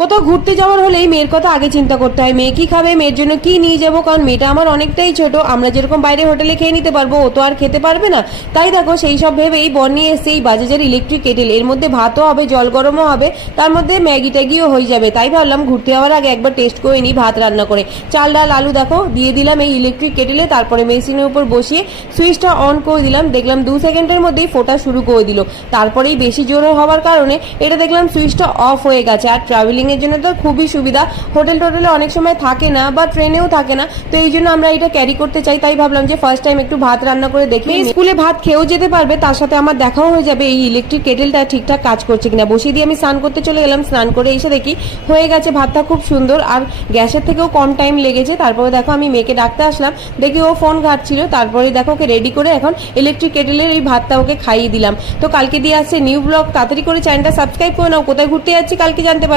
কোথাও ঘুরতে যাওয়ার হলেই মেয়ের কথা আগে চিন্তা করতে হয়, মেয়ে কি খাবে, মেয়ের জন্য কি নিয়ে যাবো। কারণ মেয়েটা আমার অনেকটাই ছোট, আমরা যেরকম বাইরে হোটেলে খেয়ে নিতে পারবো ও তো আর খেতে পারবে না। তাই দেখো সেই সব ভেবেই বর নিয়ে এসে এই বাজাজের ইলেকট্রিক কেটেল, এর মধ্যে ভাতও হবে, জল গরমও হবে, তার মধ্যে ম্যাগি ট্যাগিও হয়ে যাবে। তাই ভাবলাম ঘুরতে যাওয়ার আগে একবার টেস্ট করে নিই ভাত রান্না করে। চাল ডাল আলু দেখো দিয়ে দিলাম এই ইলেকট্রিক কেটেলে, তারপরে মেশিনের উপর বসিয়ে সুইচটা অন করে দিলাম। দেখলাম 2 সেকেন্ডের মধ্যেই ফোটা শুরু করে দিল। তারপরেই বেশি জোরে হওয়ার কারণে এটা দেখলাম সুইচটা অফ হয়ে গেছে। আর ট্রাভেলিং এর জন্য তো খুবই সুবিধা, হোটেল টোটেলে অনেক সময় থাকে না বা ট্রেনেও থাকে না, তো এই জন্য আমরা এটা ক্যারি করতে চাই। তাই ভাবলাম যে ফার্স্ট টাইম একটু ভাত রান্না করে দেখি, স্কুলে ভাত খেয়েও যেতে পারবে, তার সাথে আমার দেখাও হয়ে যাবে এই ইলেকট্রিক কেটেলটা ঠিকঠাক কাজ করছে কিনা। বসিয়ে দিয়ে আমি স্নান করতে চলে গেলাম, স্নান করে এসে দেখি হয়ে গেছে ভাতটা খুব সুন্দর, আর গ্যাসের থেকেও কম টাইম লেগেছে। তারপরে দেখো আমি মেয়েকে ডাকতে আসলাম, দেখি ও ফোন ঘাটছিল, তারপরে দেখো ওকে রেডি করে এখন ইলেকট্রিক কেটেলের এই ভাতটা ওকে খাইয়ে দিলাম। তো কালকে দিয়ে আসছে নিউ ব্লগ, তাড়াতাড়ি করে চ্যানেলটা সাবস্ক্রাইব করে নাও। কোথায় ঘুরতে যাচ্ছি কালকে জানতে পারবে।